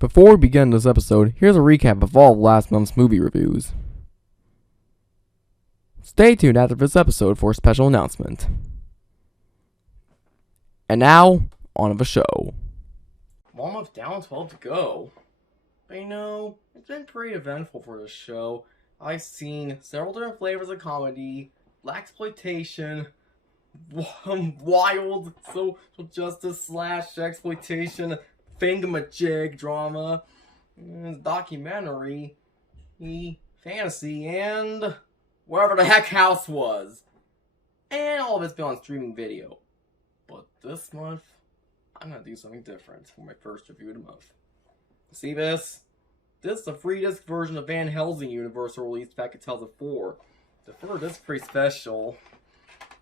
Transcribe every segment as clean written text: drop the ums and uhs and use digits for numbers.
Before we begin this episode, here's a recap of all of last month's movie reviews. Stay tuned after this episode for a special announcement. And now, on with the show. One month down, 12 to go. But it's been pretty eventful for this show. I've seen several different flavors of comedy, blaxploitation, wild social justice / exploitation, thingamajig drama, documentary, fantasy, and wherever the heck House was. And all of it's been on streaming video. But this month, I'm going to do something different for my first review of the month. See this? This is a free disc version of Van Helsing Universal released back in 2004. The first disc is pretty special.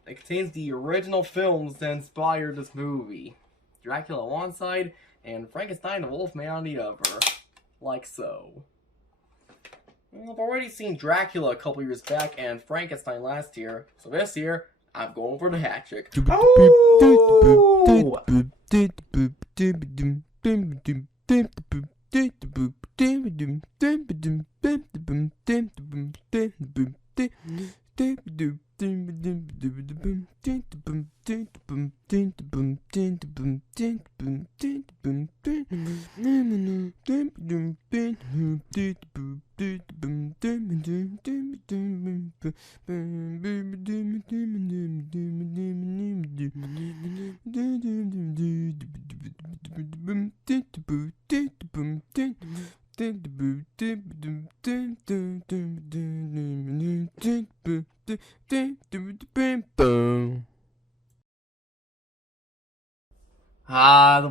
It contains the original films that inspired this movie. Dracula on one side, and Frankenstein the Wolfman on the other. Like so. I've already seen Dracula a couple years back and Frankenstein last year, so this year, I'm going for the hat trick. The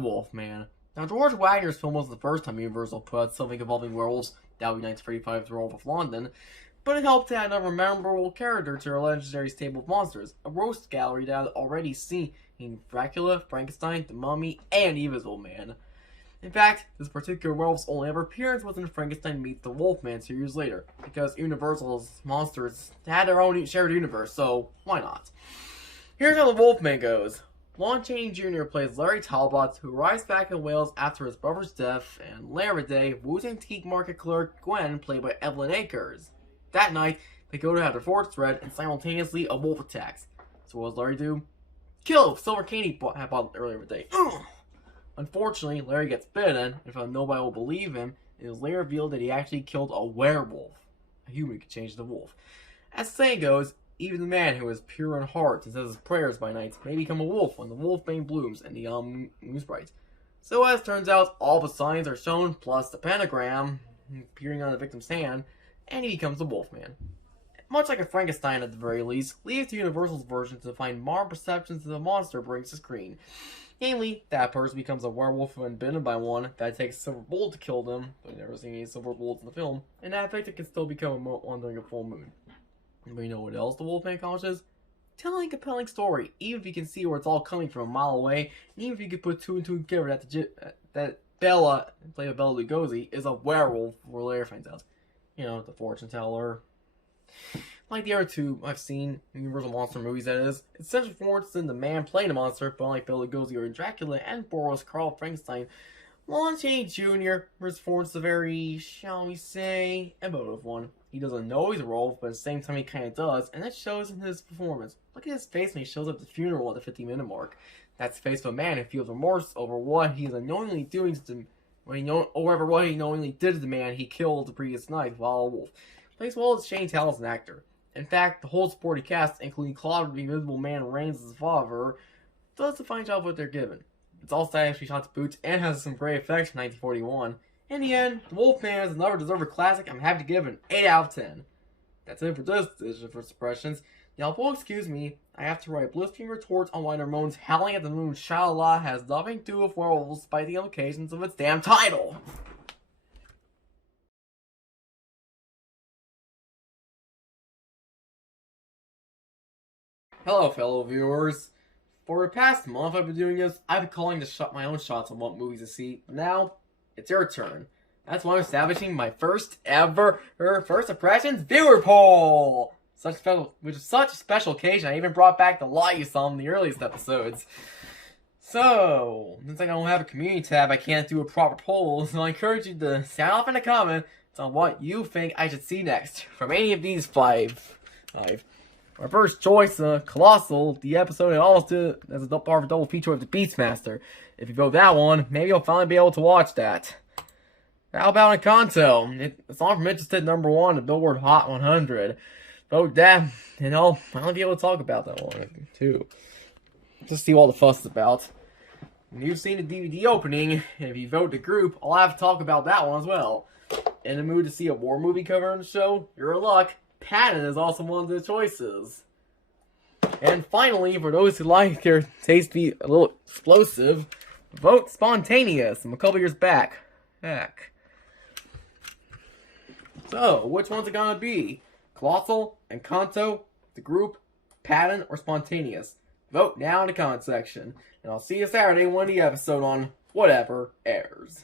Wolfman. Now, George Wagner's film was the first time Universal put out something involving werewolves. That would be 1935's Werewolf of London. But it helped to add another memorable character to our legendary stable of monsters, a roast gallery that had already seen Dracula, Frankenstein, the Mummy, and Invisible Man. In fact, this particular werewolf's only ever appearance was in Frankenstein Meets the Wolfman 2 years later, because Universal's monsters had their own shared universe, so why not? Here's how the Wolfman goes. Lon Chaney Jr. plays Larry Talbot, who arrives back in Wales after his brother's death, and later that day, Wu's antique market clerk Gwen, played by Evelyn Akers. That night, they go to have their forts read, and simultaneously a wolf attacks. So what does Larry do? Kill Silver Cane he bought earlier that day. Unfortunately, Larry gets bitten, and found nobody will believe him, it is later revealed that he actually killed a werewolf. A human could change the wolf. As the saying goes, even the man who is pure in heart and says his prayers by night may become a wolf when the wolfbane blooms and the moon's bright. So as it turns out, all the signs are shown, plus the pentagram appearing on the victim's hand, and he becomes a Wolfman. Much like a Frankenstein at the very least, leaves to Universal's version to find modern perceptions that the monster brings to screen. Namely, that person becomes a werewolf when bitten by one, that takes a silver bullet to kill them, but you've never seen any silver bullets in the film, and that victim can still become one during a full moon. But you know what else the Wolfman accomplishes? Telling a compelling story, even if you can see where it's all coming from a mile away, and even if you can put two and two together that Bella, played by Bela Lugosi, is a werewolf, where later finds out. The fortune teller. Like the other two I've seen in Universal Monster movies, that is, it's central performance in the man playing the monster, but unlike Bela Lugosi or in Dracula and Boris Karl Frankenstein, Lon Chaney Jr. performs a very, shall we say, emotive one. He doesn't know he's a werewolf, but at the same time he kinda does, and that shows in his performance. Look at his face when he shows up at the funeral at the 50-minute mark. That's the face of a man who feels remorse over what he is unknowingly doing to what he knowingly did to the man he killed the previous night while a wolf. Plays well as Shane Tallis as an actor. In fact, the whole supporting cast, including Claude the Invisible Man Rains' father, does a fine job of what they're given. It's all stylishly shot to boots and has some great effects from 1941. In the end, The Wolfman is another deserved classic I'm happy to give an 8 out of 10. That's it for this edition of First Impressions. Y'all will excuse me, I have to write blistering retorts on why Ramone's Howling at the Moon Sha-La has nothing to do with werewolves despite the implications of its damn title. Hello, fellow viewers. For the past month I've been doing this, I've been calling to my own shots on what movies to see. Now, it's your turn. That's why I'm establishing my first ever First Impressions viewer poll! Which is such a special occasion, I even brought back the lie you saw in the earliest episodes. So, since I don't have a community tab, I can't do a proper poll, so I encourage you to sound off in the comments on what you think I should see next from any of these five. Our first choice, Colossal, the episode I almost did as a part of a double feature with the Beastmaster. If you vote that one, maybe you'll finally be able to watch that. How about Encanto? It's on from Interested #1 on the Billboard Hot 100. Vote that, and I'll finally be able to talk about that one, too. Just see what all the fuss is about. When you've seen the DVD opening, and if you vote the group, I'll have to talk about that one as well. In the mood to see a war movie cover on the show? You're in luck. Patton is also one of the choices. And finally, for those who like their taste to be a little explosive, vote Spontaneous from a couple years back. Heck. So, which one's it gonna be? Colossal, Encanto, the group, Patton, or Spontaneous? Vote now in the comment section. And I'll see you Saturday when the episode on whatever airs.